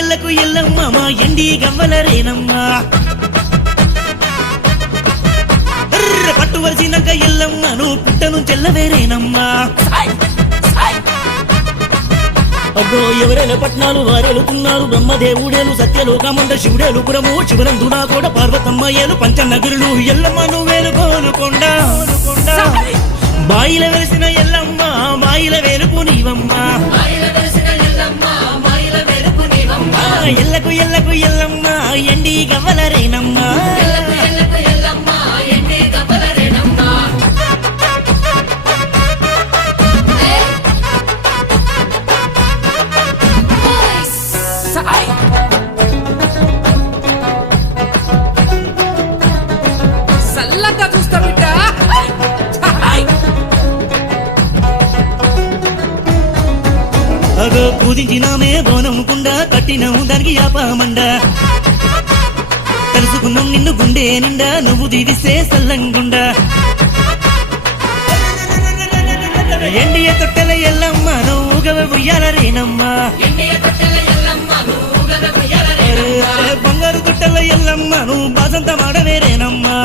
ఎల్లకు ఎల్లమ్మ మా ఎండి గవ్వలరేనమ్మా పట్టు వరిసినాక ఎల్లమ్మను పుట్టను చెల్లవేరేనమ్మా అబ్బో ఎవరైనా పట్నాలు వారేలుతున్నారు బ్రహ్మదేవుడేలు సత్యలోకమంట శివుడేలు పురము శివనందునా కూడా పార్వతమ్మ ఏలు పంచనగరులు ఎల్లమ్మను వేలుకోనుకొండ బాయిల వెలిసిన ఎల్లమ్మ బాయిల వేలుపు నీవమ్మ ఎల్లకు ఎల్లకు ఎల్లమ్మ ఎండి గవ్వలరేనమ్మా సల్లగా చూస్తా బిడ్డ అగో పూజించినామే బోనముకుండ కట్టినాము దానికి యాపమండ తెలుసుకున్నాం నిన్ను గుండె నిండా నువ్వు దీవిస్తే సల్లంగుండ ఎండియ తొట్టెల ఎల్లమ్మ నువ్వు గవ ఉయ్యాలరేనమ్మా బంగారు తొట్టెల ఎల్లమ్మ నువ్వు బాసంత మాడవేరేనమ్మా